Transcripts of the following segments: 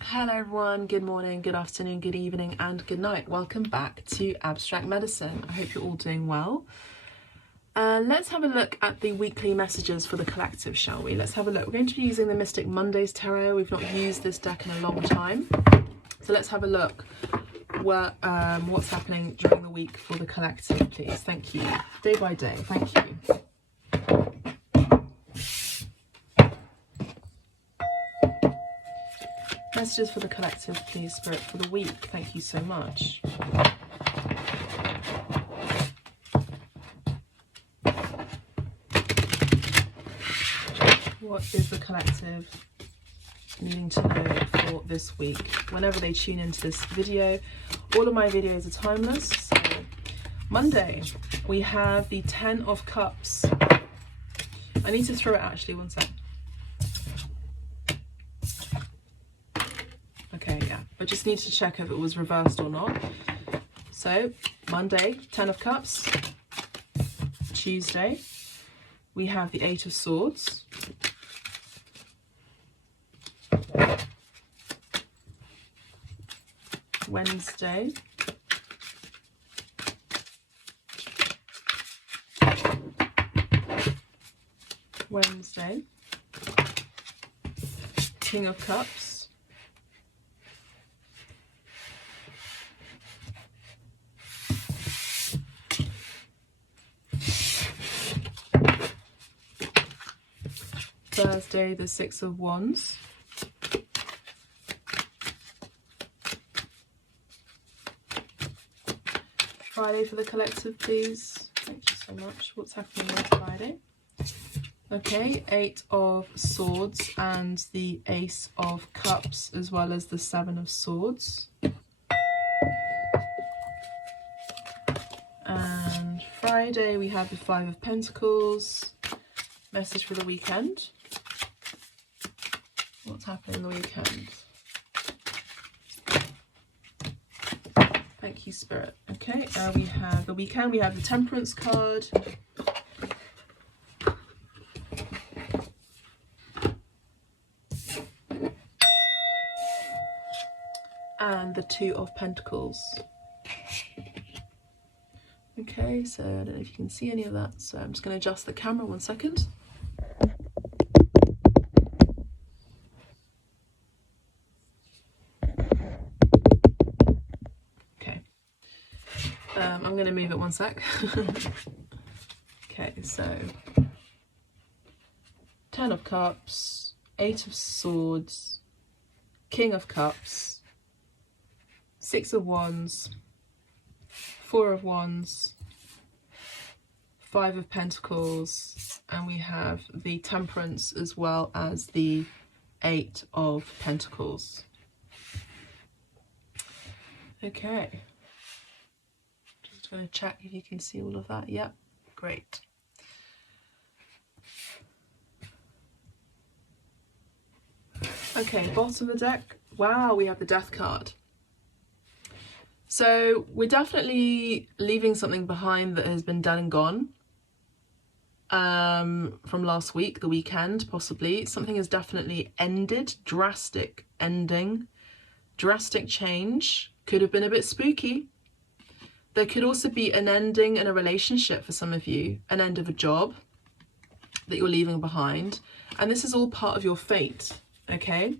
Hello everyone, good morning, good afternoon, good evening and good night. Welcome back to Abstract Medicine. I hope you're all doing well. Let's have a look at the weekly messages for the collective, shall we? Let's have a look. We're going to be using the Mystic Mondays Tarot. We've not used this deck in a long time. So let's have a look what's happening during the week for the collective, please. Thank you. Day by day, thank you. Messages for the collective, please, Spirit, for the week. Thank you so much. What is the collective needing to know for this week? Whenever they tune into this video, all of my videos are timeless. So Monday, we have the 10 of Cups. I need to throw it actually, one sec. Okay, yeah, but just need to check if it was reversed or not. So, Monday, 10 of Cups. Tuesday, we have the 8 of Swords. Wednesday, King of Cups. Thursday, the 6 of Wands. Friday for the collective, please. Thank you so much. What's happening on Friday? Okay, 8 of Swords and the Ace of Cups, as well as the 7 of Swords. And Friday we have the 5 of Pentacles. Message for the weekend. What's happening in the weekend? Thank you, Spirit. Okay, we have the weekend. We have the Temperance card. And the 2 of Pentacles. Okay, so I don't know if you can see any of that. So I'm just going to adjust the camera, one second. I'm going to move it one sec. Okay, so 10 of Cups, 8 of Swords, King of Cups, 6 of Wands, 4 of Wands, 5 of Pentacles, and we have the Temperance as well as the 8 of Pentacles. Okay. Going to check if you can see all of that. Yep, great. Okay, bottom of the deck. Wow, we have the Death card. So we're definitely leaving something behind that has been done and gone. From last week, the weekend, possibly. Something has definitely ended. Drastic ending. Drastic change. Could have been a bit spooky. There could also be an ending in a relationship for some of you, an end of a job that you're leaving behind. And this is all part of your fate, okay?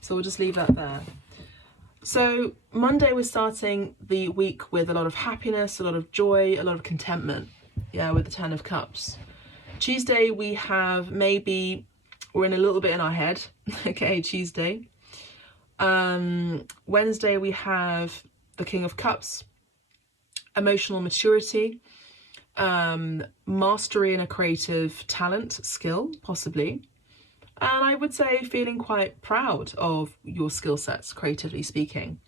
So we'll just leave that there. So Monday, we're starting the week with a lot of happiness, a lot of joy, a lot of contentment, yeah, with the 10 of Cups. Tuesday, we have maybe, we're in a little bit in our head, okay, Tuesday. Wednesday, we have the King of Cups. Emotional maturity, mastery in a creative talent, skill, possibly. And I would say feeling quite proud of your skill sets, creatively speaking.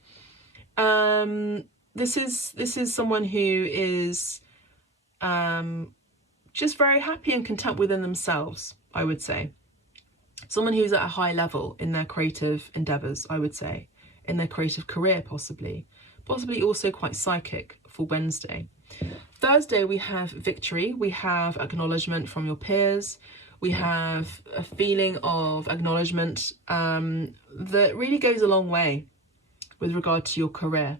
This is someone who is just very happy and content within themselves, I would say. Someone who's at a high level in their creative endeavours, I would say, in their creative career, possibly also quite psychic for Wednesday. Thursday, we have victory, we have acknowledgement from your peers, We have a feeling of acknowledgement that really goes a long way with regard to your career.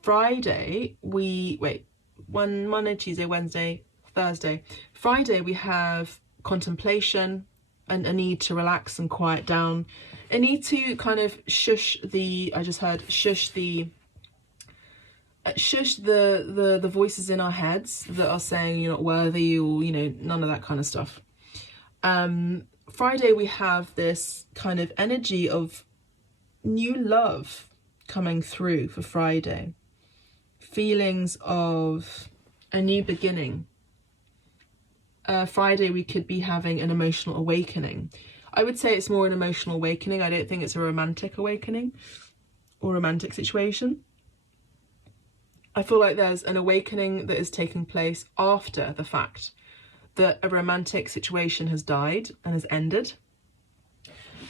Friday, Monday, Tuesday, Wednesday, Thursday. Friday, we have contemplation and a need to relax and quiet down. A need to kind of shush the voices in our heads that are saying you're not worthy, or, you know, none of that kind of stuff. Friday, we have this kind of energy of new love coming through for Friday. Feelings of a new beginning. Friday, we could be having an emotional awakening. I would say it's more an emotional awakening. I don't think it's a romantic awakening or romantic situation. I feel like there's an awakening that is taking place after the fact that a romantic situation has died and has ended.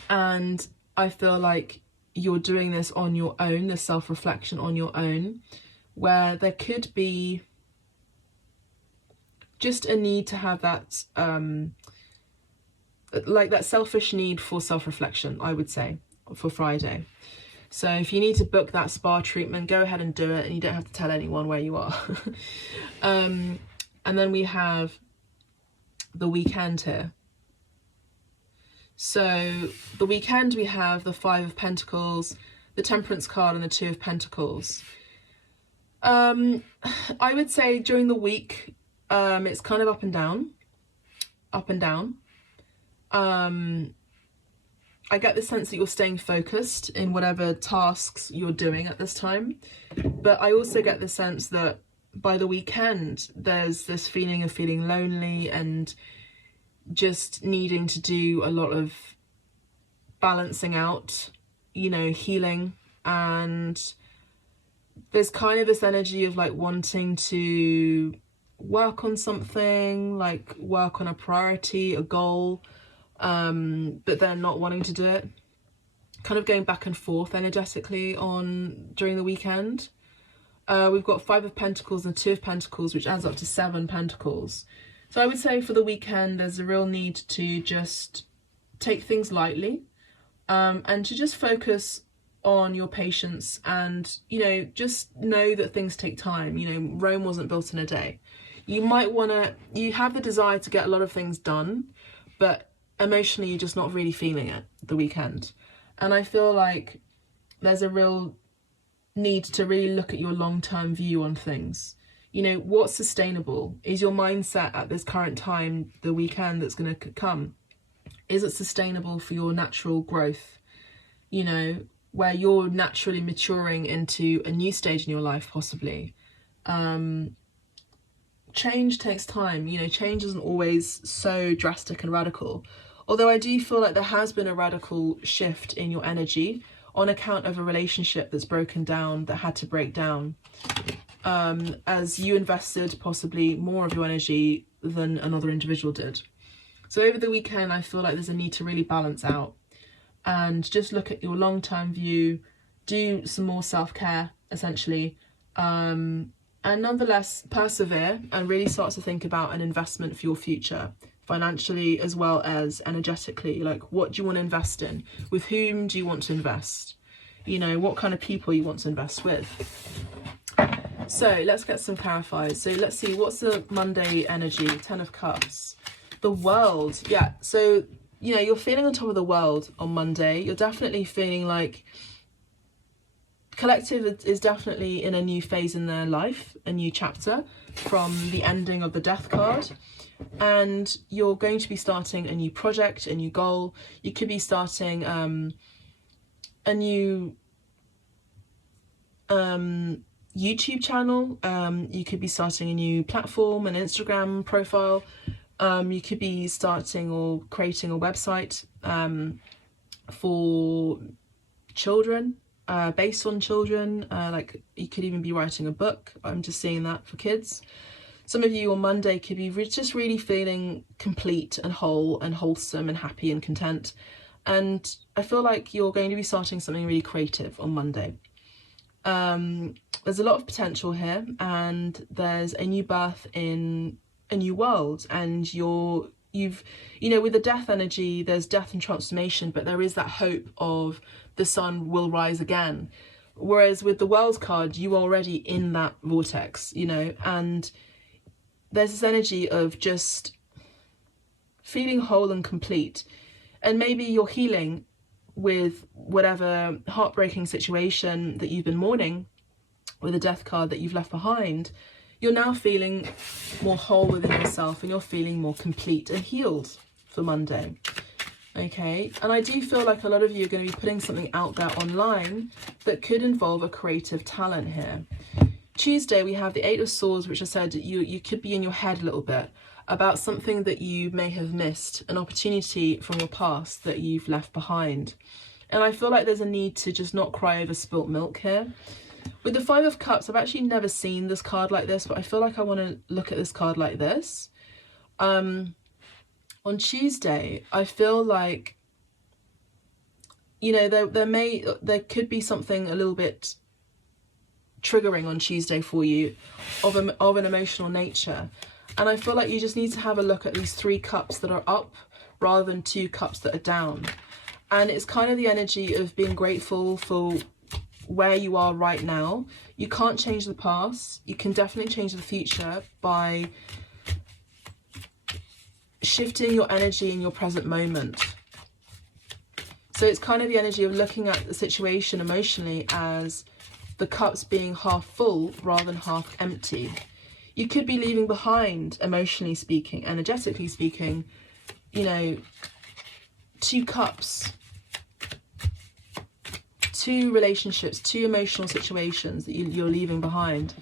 And I feel like you're doing this on your own, the self-reflection on your own, where there could be just a need to have that, like that selfish need for self-reflection, I would say, for Friday. So if you need to book that spa treatment, go ahead and do it, and you don't have to tell anyone where you are. And then we have the weekend here. So the weekend, we have the 5 of Pentacles, the Temperance card, and the 2 of Pentacles. I would say during the week, it's kind of up and down. I get the sense that you're staying focused in whatever tasks you're doing at this time. But I also get the sense that by the weekend, there's this feeling of feeling lonely and just needing to do a lot of balancing out, you know, healing. And there's kind of this energy of like wanting to work on something, like work on a priority, a goal, but then not wanting to do it. Kind of going back and forth energetically during the weekend. We've got 5 of Pentacles and 2 of Pentacles, which adds up to 7 Pentacles. So I would say for the weekend, there's a real need to just take things lightly, and to just focus on your patience, and, you know, just know that things take time. You know, Rome wasn't built in a day. You have the desire to get a lot of things done, but emotionally you're just not really feeling it the weekend. And I feel like there's a real need to really look at your long-term view on things. You know, what's sustainable? Is your mindset at this current time, the weekend that's going to come, is it sustainable for your natural growth? You know, where you're naturally maturing into a new stage in your life, possibly. Change takes time. You know, change isn't always so drastic and radical. Although I do feel like there has been a radical shift in your energy on account of a relationship that's broken down, that had to break down, as you invested possibly more of your energy than another individual did. So over the weekend, I feel like there's a need to really balance out and just look at your long-term view, do some more self-care, essentially, and nonetheless persevere and really start to think about an investment for your future, financially as well as energetically. Like, what do you want to invest in? With whom do you want to invest? You know, what kind of people you want to invest with. So let's get some clarified. So let's see, what's the Monday energy? 10 of Cups. The World. Yeah, so, you know, you're feeling on top of the world on Monday. You're definitely feeling like collective is definitely in a new phase in their life, a new chapter from the ending of the Death card. And you're going to be starting a new project, a new goal. You could be starting a new YouTube channel. You could be starting a new platform, an Instagram profile. You could be starting or creating a website for children, based on children. Like, you could even be writing a book. I'm just seeing that for kids. Some of you on Monday could be just really feeling complete and whole and wholesome and happy and content. And I feel like you're going to be starting something really creative on Monday. There's a lot of potential here, and there's a new birth in a new world, and you're you've, with the death energy, there's death and transformation, but there is that hope of the sun will rise again. Whereas with the World card, you are already in that vortex, and there's this energy of just feeling whole and complete. And maybe you're healing with whatever heartbreaking situation that you've been mourning with the death card that you've left behind. You're now feeling more whole within yourself, and you're feeling more complete and healed for Monday. Okay, and I do feel like a lot of you are going to be putting something out there online that could involve a creative talent here. Tuesday, we have the Eight of Swords, which I said you could be in your head a little bit about something that you may have missed, an opportunity from your past that you've left behind. And I feel like there's a need to just not cry over spilt milk here. With the Five of Cups, I've actually never seen this card like this, but I feel like I want to look at this card like this. On Tuesday, I feel like, there could be something a little bit triggering on Tuesday for you of an emotional nature. And I feel like you just need to have a look at these 3 cups that are up rather than 2 cups that are down. And it's kind of the energy of being grateful for where you are right now. You can't change the past. You can definitely change the future by shifting your energy in your present moment. So it's kind of the energy of looking at the situation emotionally as the cups being half full rather than half empty. You could be leaving behind, emotionally speaking, energetically speaking, 2 cups, 2 relationships, 2 emotional situations that you're leaving behind.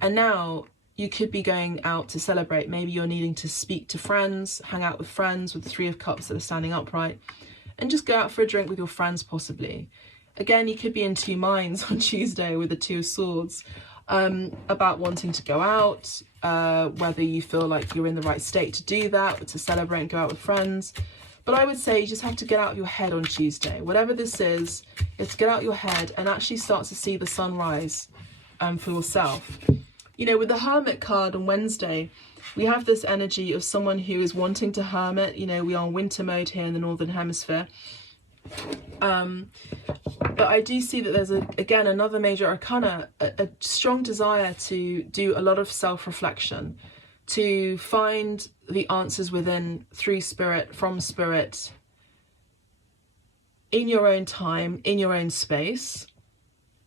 And now you could be going out to celebrate. Maybe you're needing to speak to friends, hang out with friends with the 3 of Cups that are standing upright, and just go out for a drink with your friends possibly. Again, you could be in 2 minds on Tuesday with the 2 of Swords about wanting to go out, whether you feel like you're in the right state to do that, to celebrate and go out with friends. But I would say you just have to get out of your head on Tuesday. Whatever this is to get out of your head and actually start to see the sunrise for yourself. With the Hermit card on Wednesday, we have this energy of someone who is wanting to hermit. We are in winter mode here in the Northern Hemisphere. But I do see that there's, again, another major arcana, a strong desire to do a lot of self-reflection, to find the answers within, through spirit, from spirit, in your own time, in your own space.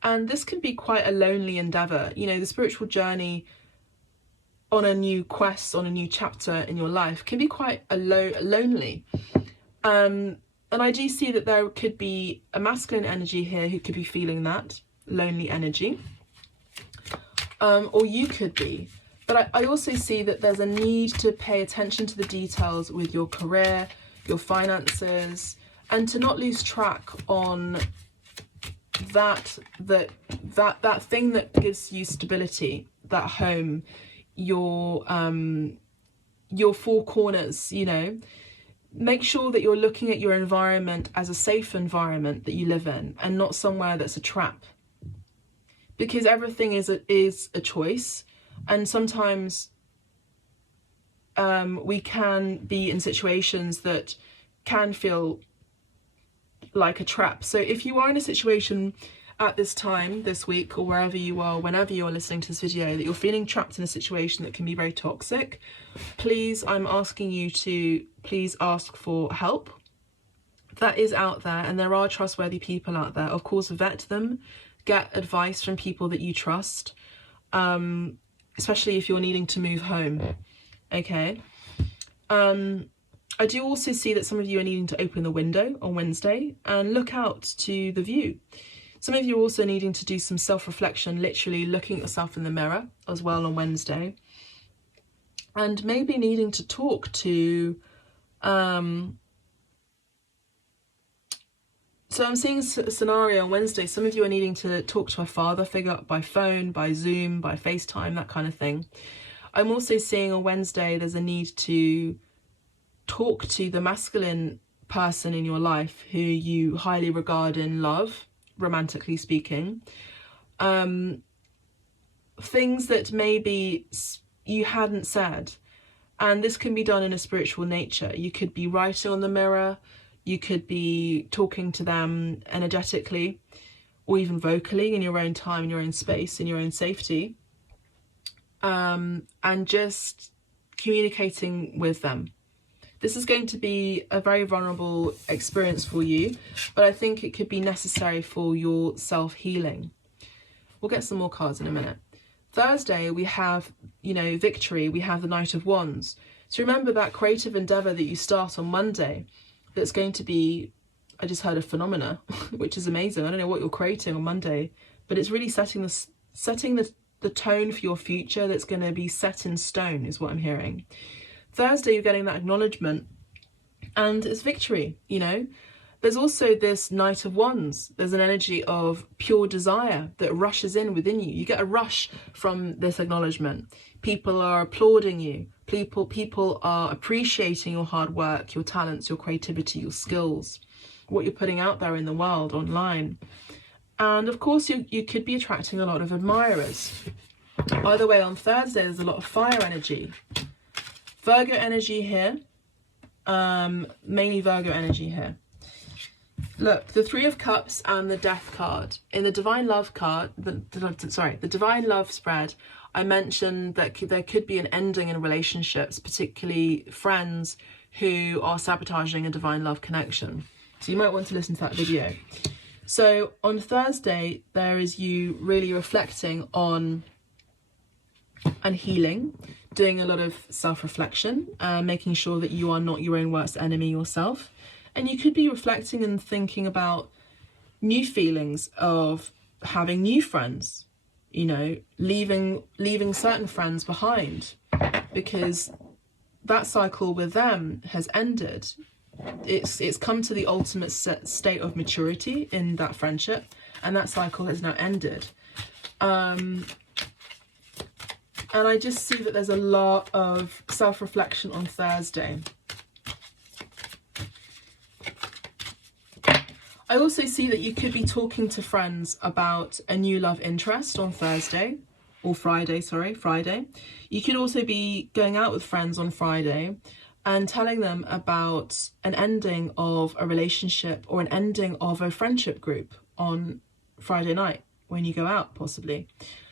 And this can be quite a lonely endeavor. The spiritual journey on a new quest, on a new chapter in your life can be quite lonely. And I do see that there could be a masculine energy here who could be feeling that lonely energy, or you could be. But I also see that there's a need to pay attention to the details with your career, your finances, and to not lose track on that thing that gives you stability, that home, your 4 corners. Make sure that you're looking at your environment as a safe environment that you live in, and not somewhere that's a trap. Because everything is a choice, and sometimes we can be in situations that can feel like a trap. So if you are in a situation at this time, this week, or wherever you are, whenever you're listening to this video, that you're feeling trapped in a situation that can be very toxic, please, I'm asking you to please ask for help. That is out there, and there are trustworthy people out there. Of course, vet them, get advice from people that you trust, especially if you're needing to move home. Okay. I do also see that some of you are needing to open the window on Wednesday and look out to the view. Some of you are also needing to do some self-reflection, literally looking at yourself in the mirror as well on Wednesday. And maybe needing to talk to, so I'm seeing a scenario on Wednesday. Some of you are needing to talk to a father figure by phone, by Zoom, by FaceTime, that kind of thing. I'm also seeing on Wednesday there's a need to talk to the masculine person in your life who you highly regard and love, romantically speaking. Things that maybe you hadn't said, And this can be done in a spiritual nature. You could be writing on the mirror, you could be talking to them energetically, or even vocally in your own time, in your own space, in your own safety, and just communicating with them. This is going to be a very vulnerable experience for you, but I think it could be necessary for your self-healing. We'll get some more cards in a minute. Thursday, we have, victory. We have the Knight of Wands. So remember that creative endeavor that you start on Monday, that's going to be, I just heard a phenomena, which is amazing. I don't know what you're creating on Monday, but it's really setting the tone for your future that's going to be set in stone, is what I'm hearing. Thursday, you're getting that acknowledgement, and it's victory, There's also this Knight of Wands. There's an energy of pure desire that rushes in within you. You get a rush from this acknowledgement. People are applauding you. People are appreciating your hard work, your talents, your creativity, your skills, what you're putting out there in the world, online. And of course, you could be attracting a lot of admirers. Either way, on Thursday, there's a lot of fire energy. Virgo energy here. Mainly Virgo energy here. Look, the Three of Cups and the Death card. In the Divine Love card, the Divine Love spread, I mentioned that there could be an ending in relationships, particularly friends who are sabotaging a Divine Love connection. So you might want to listen to that video. So on Thursday, there is you really reflecting on and healing, doing a lot of self-reflection, making sure that you are not your own worst enemy yourself. And you could be reflecting and thinking about new feelings of having new friends, leaving certain friends behind, because that cycle with them has ended. It's come to the ultimate state of maturity in that friendship, and that cycle has now ended. And I just see that there's a lot of self-reflection on Thursday. I also see that you could be talking to friends about a new love interest on Thursday, or Friday. You could also be going out with friends on Friday and telling them about an ending of a relationship or an ending of a friendship group on Friday night when you go out, possibly.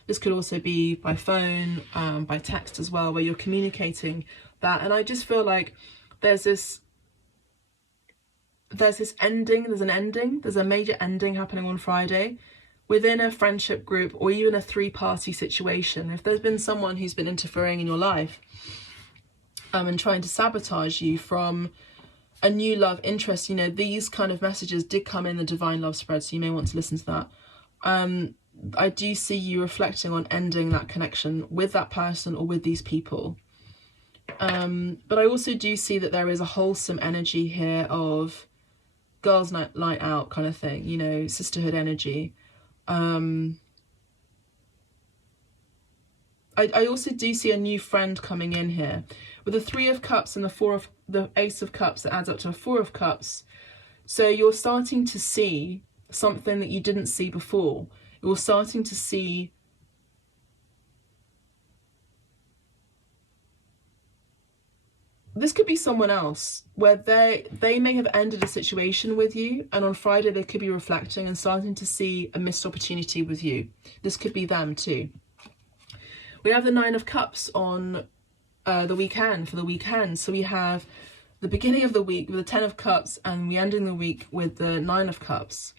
This could also be by phone, by text as well, where you're communicating that. And I just feel like there's a major ending happening on Friday within a friendship group or even a three-party situation. If there's been someone who's been interfering in your life and trying to sabotage you from a new love interest, these kind of messages did come in the Divine Love spread, so you may want to listen to that. I do see you reflecting on ending that connection with that person or with these people. But I also do see that there is a wholesome energy here of girls' night out kind of thing, sisterhood energy. I also do see a new friend coming in here with the Three of Cups and the Ace of Cups that adds up to a Four of Cups. So you're starting to see something that you didn't see before. You're starting to see this could be someone else where they may have ended a situation with you, and on Friday they could be reflecting and starting to see a missed opportunity with you. This could be them too. We have the Nine of Cups on the weekend, for the weekend. So we have the beginning of the week with the Ten of Cups, and we ending the week with the Nine of Cups.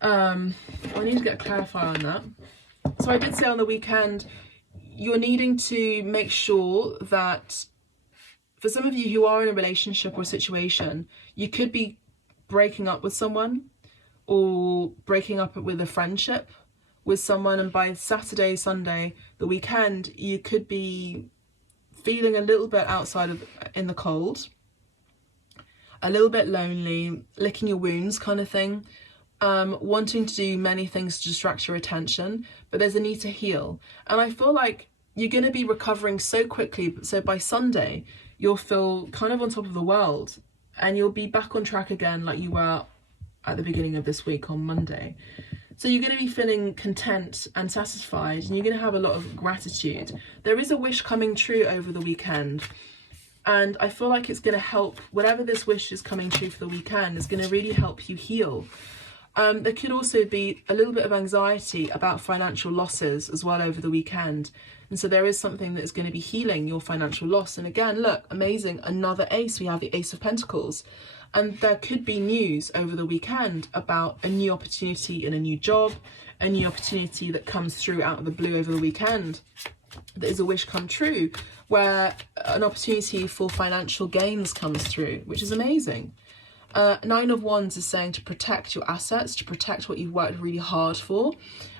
I need to get a clarifier on that. So I did say on the weekend, you're needing to make sure that for some of you who are in a relationship or a situation, you could be breaking up with someone or breaking up with a friendship with someone, and by Saturday, Sunday, the weekend, you could be feeling a little bit in the cold, a little bit lonely, licking your wounds kind of thing, wanting to do many things to distract your attention, but there's a need to heal. And I feel like you're going to be recovering so quickly, so by Sunday, you'll feel kind of on top of the world, and you'll be back on track again like you were at the beginning of this week on Monday. So you're going to be feeling content and satisfied, and you're going to have a lot of gratitude. There is a wish coming true over the weekend, and I feel like it's going to help, whatever this wish is coming true for the weekend is going to really help you heal. There could also be a little bit of anxiety about financial losses as well over the weekend. And so there is something that is going to be healing your financial loss. And again, look, amazing, another ace. We have the Ace of Pentacles. And there could be news over the weekend about a new opportunity in a new job, a new opportunity that comes through out of the blue over the weekend. That is a wish come true, where an opportunity for financial gains comes through, which is amazing. Nine of Wands is saying to protect your assets, to protect what you've worked really hard for.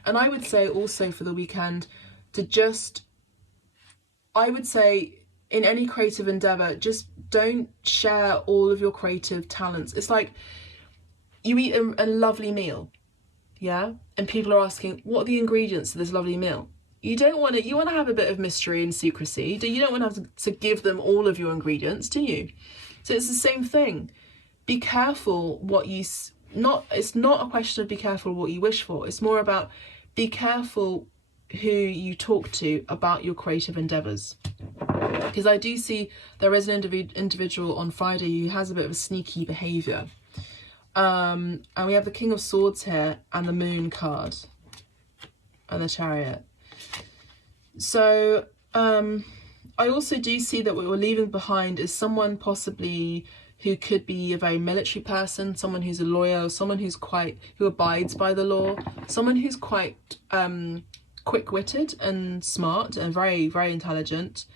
And I would say also for the weekend to just, I would say in any creative endeavor, just don't share all of your creative talents. It's like you eat a lovely meal, yeah? And people are asking, what are the ingredients to this lovely meal? You don't want to, you want to have a bit of mystery and secrecy. You don't want to have to give them all of your ingredients, do you? So it's the same thing. Be careful what you, it's not a question of be careful what you wish for. It's more about be careful who you talk to about your creative endeavors. Because I do see there is an individual on Friday who has a bit of a sneaky behavior. And we have the King of Swords here and the Moon card and the Chariot. So I also do see that what we're leaving behind is someone possibly who could be a very military person, someone who's a lawyer, someone who's who abides by the law, someone who's quite quick-witted and smart and very, very intelligent.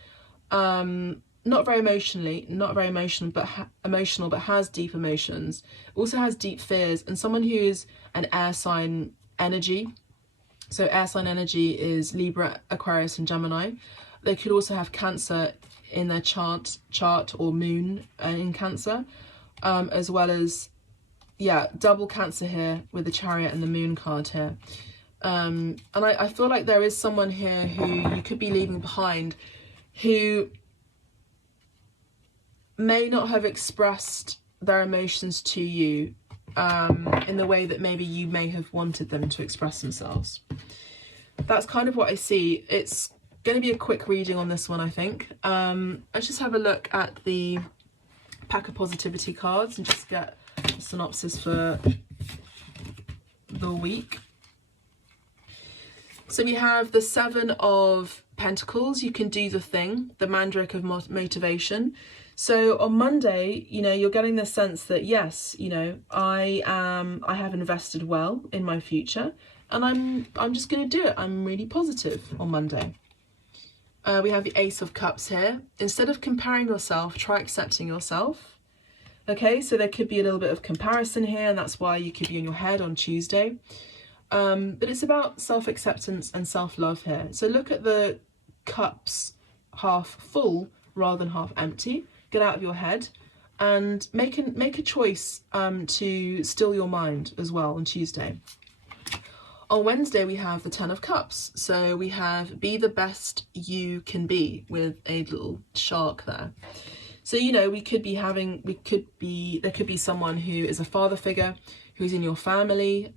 Not very emotional, but emotional, but has deep emotions. Also has deep fears, and someone who is an air sign energy. So air sign energy is Libra, Aquarius, and Gemini. They could also have Cancer in their chart or moon in Cancer, as well as, yeah, double Cancer here with the Chariot and the Moon card here. And I feel like there is someone here who you could be leaving behind who may not have expressed their emotions to you in the way that maybe you may have wanted them to express themselves. That's kind of what I see. It's going to be a quick reading on this one, I think. Let's just have a look at the pack of positivity cards and just get a synopsis for the week. So we have the Seven of Pentacles. You can do the thing, the Mandrake of motivation. So on Monday, you know, you're getting the sense that yes, you know, I have invested well in my future, and I'm just going to do it. I'm really positive on Monday. We have the Ace of Cups here. Instead of comparing yourself, try accepting yourself. Okay, so there could be a little bit of comparison here, and that's why you could be in your head on Tuesday. But it's about self-acceptance and self-love here. So look at the cups half full rather than half empty. Get out of your head and make a choice to still your mind as well on Tuesday. On Wednesday, we have the Ten of Cups. So we have be the best you can be with a little shark there. So, you know, there could be someone who is a father figure who's in your family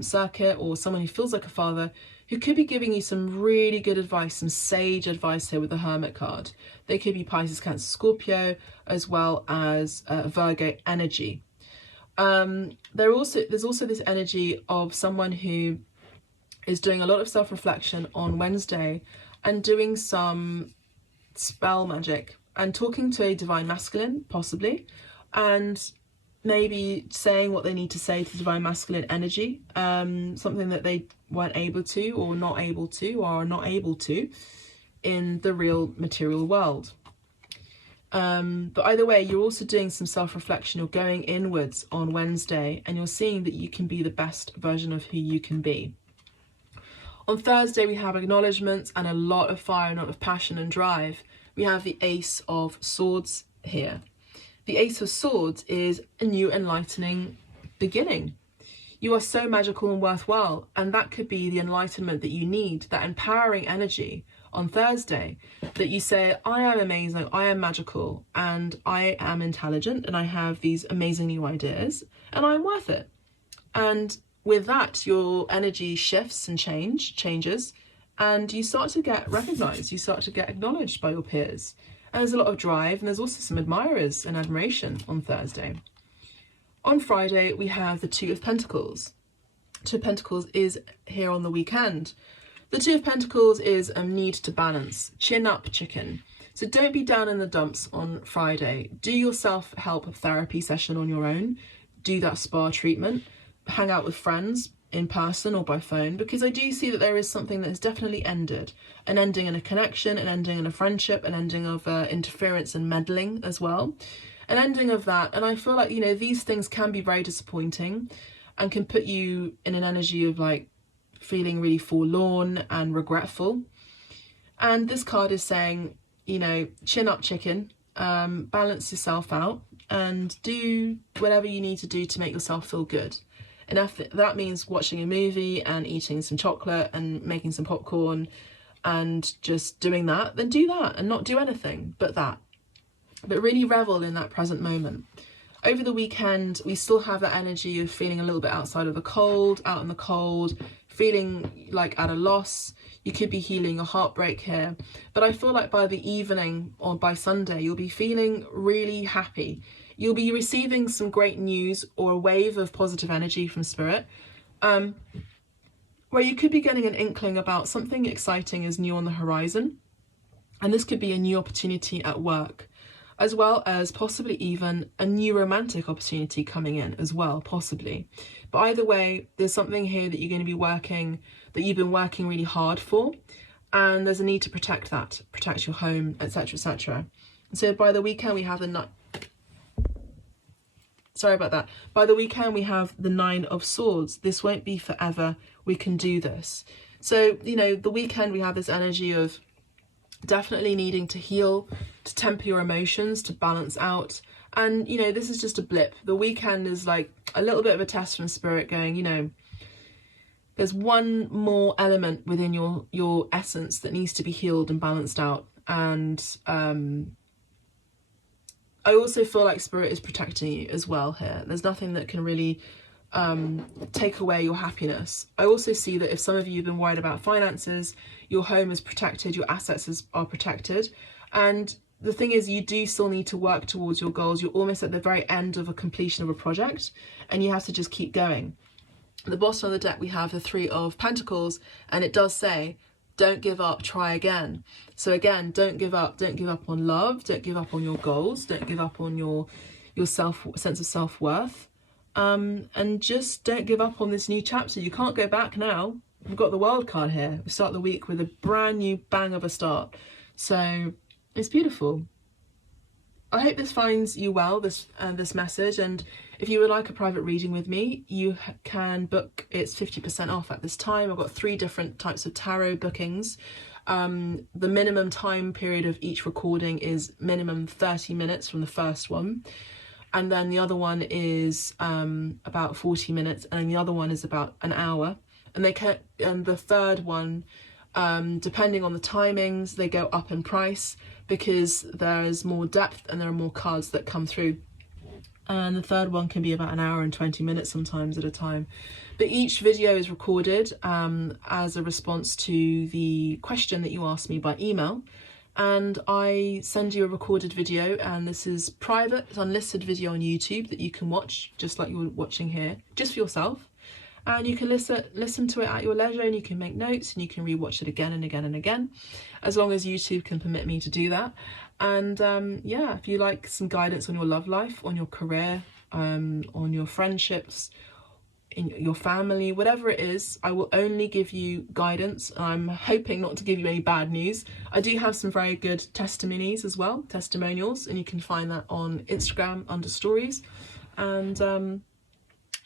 circuit, or someone who feels like a father who could be giving you some really good advice, some sage advice here with the Hermit card. They could be Pisces, Cancer, Scorpio, as well as Virgo energy. There's also this energy of someone who is doing a lot of self-reflection on Wednesday and doing some spell magic and talking to a divine masculine, possibly, and maybe saying what they need to say to divine masculine energy, something that they weren't able to, or not able to, or are not able to in the real material world. But either way, you're also doing some self-reflection. You're going inwards on Wednesday, and you're seeing that you can be the best version of who you can be. On Thursday, we have acknowledgements and a lot of fire, and a lot of passion and drive. We have the Ace of Swords here. The Ace of Swords is a new enlightening beginning. You are so magical and worthwhile, and that could be the enlightenment that you need, that empowering energy on Thursday, that you say, I am amazing, I am magical, and I am intelligent, and I have these amazing new ideas, and I'm worth it. And with that, your energy shifts and changes, and you start to get recognized, you start to get acknowledged by your peers. And there's a lot of drive, and there's also some admirers and admiration on Thursday. On Friday, we have the Two of Pentacles. Two of Pentacles is here on the weekend. The Two of Pentacles is a need to balance, chin up chicken. So don't be down in the dumps on Friday. Do your self-help therapy session on your own. Do that spa treatment. Hang out with friends in person or by phone, because I do see that there is something that has definitely ended. An ending in a connection, an ending in a friendship, an ending of interference and meddling as well. An ending of that. And I feel like, you know, these things can be very disappointing and can put you in an energy of like feeling really forlorn and regretful. And this card is saying, you know, chin up chicken, balance yourself out and do whatever you need to do to make yourself feel good. And if that means watching a movie and eating some chocolate and making some popcorn and just doing that, then do that and not do anything but that. But really revel in that present moment. Over the weekend, we still have that energy of feeling a little bit outside of the cold, out in the cold, feeling like at a loss. You could be healing a heartbreak here. But I feel like by the evening or by Sunday, you'll be feeling really happy. You'll be receiving some great news or a wave of positive energy from spirit, where you could be getting an inkling about something exciting is new on the horizon. And this could be a new opportunity at work, as well as possibly even a new romantic opportunity coming in as well, possibly. But either way, there's something here that you're going to be working, that you've been working really hard for, and there's a need to protect that, protect your home, etc., etc. So by the weekend, we have the By the weekend, we have the Nine of Swords. This won't be forever. We can do this. So, you know, the weekend, we have this energy of definitely needing to heal, to temper your emotions, to balance out. And, you know, this is just a blip. The weekend is like a little bit of a test from spirit going, you know, there's one more element within your essence that needs to be healed and balanced out. And I also feel like spirit is protecting you as well here. There's nothing that can really take away your happiness. I also see that if some of you have been worried about finances, your home is protected, your assets are protected. And the thing is, you do still need to work towards your goals. You're almost at the very end of a completion of a project, and you have to just keep going. At the bottom of the deck, we have the Three of Pentacles, and it does say, don't give up, try again. So again, don't give up on love, don't give up on your goals, don't give up on your sense of self-worth. And just don't give up on this new chapter. You can't go back now. We've got the World card here. We start the week with a brand new bang of a start. So it's beautiful. I hope this finds you well, this message. And if you would like a private reading with me, you can book. It's 50% off at this time. I've got 3 different types of tarot bookings. The minimum time period of each recording is minimum 30 minutes from the first one. And then the other one is about 40 minutes, and the other one is about an hour. And the third one, depending on the timings, they go up in price because there is more depth and there are more cards that come through. And the third one can be about an hour and 20 minutes sometimes at a time. But each video is recorded as a response to the question that you asked me by email. And I send you a recorded video, and this is private, it's unlisted video on YouTube that you can watch just like you're watching here, just for yourself. And you can listen to it at your leisure, and you can make notes, and you can rewatch it again and again and again, as long as YouTube can permit me to do that. And yeah, if you like some guidance on your love life, on your career, on your friendships, in your family, whatever it is, I will only give you guidance. I'm hoping not to give you any bad news. I do have some very good testimonies as well, testimonials, and you can find that on Instagram under stories. And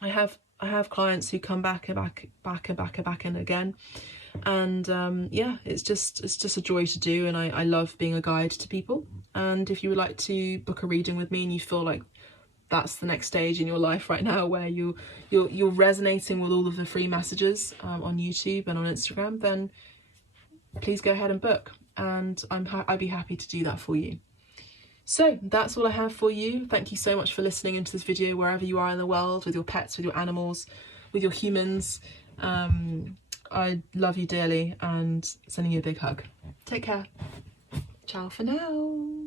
I have clients who come back and again. And yeah, it's just a joy to do, and I love being a guide to people. And if you would like to book a reading with me and you feel like that's the next stage in your life right now, where you're resonating with all of the free messages on YouTube and on Instagram, then please go ahead and book, and I'd be happy to do that for you. So that's all I have for you. Thank you so much for listening into this video, wherever you are in the world, with your pets, with your animals, with your humans. I love you dearly and sending you a big hug. Take care. Ciao for now.